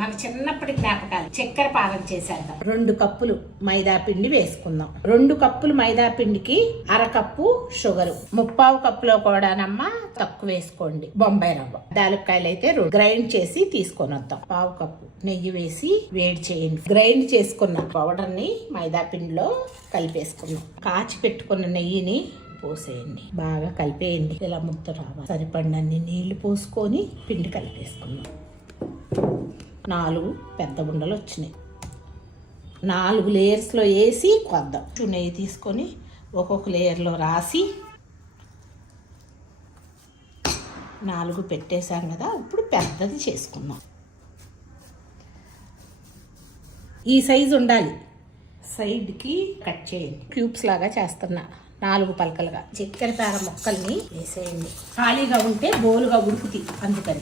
మన చిన్నప్పటి జ్ఞాపకాలు. చక్కెర పాకం చేసేద్దాం రెండు కప్పులు మైదా పిండి వేసుకుందాం. రెండు కప్పులు మైదా పిండికి అరకప్పు షుగర్. ముప్పావు కప్పులో కూడానమ్మా తక్కువ వేసుకోండి. బొంబాయి రవ్వ. దాలుకాయలు అయితే గ్రైండ్ చేసి తీసుకొని వద్దాం పావు కప్పు నెయ్యి వేసి వేడి చేయండి. గ్రైండ్ చేసుకున్న పౌడర్ని మైదా పిండిలో కలిపేసుకుందాం. కాచి పెట్టుకున్న నెయ్యిని పోసేయండి. బాగా కలిపేయండి. ఇలా ముద్ద రావాలి. సరిపడినన్ని నీళ్ళు పోసుకొని పిండి కలిపేసుకుందాం. నాలుగు పెద్ద ఉండలు వచ్చినాయి. నాలుగు లేయర్స్లో వేసి కొద్దాం. చూ నెయ్యి తీసుకొని ఒక్కొక్క లేయర్లో రాసి నాలుగు పెట్టేశాం కదా ఇప్పుడు పెద్దది చేసుకుందాం. ఈ సైజు ఉండాలి. సైడ్కి కట్ చేయండి. క్యూబ్స్ లాగా చేస్తున్నా నాలుగు పలకలుగా. చక్కెర పేర మొక్కల్ని వేసేయండి. ఖాళీగా ఉంటే బోలుగా ఉడుకుతాయి అందుకని.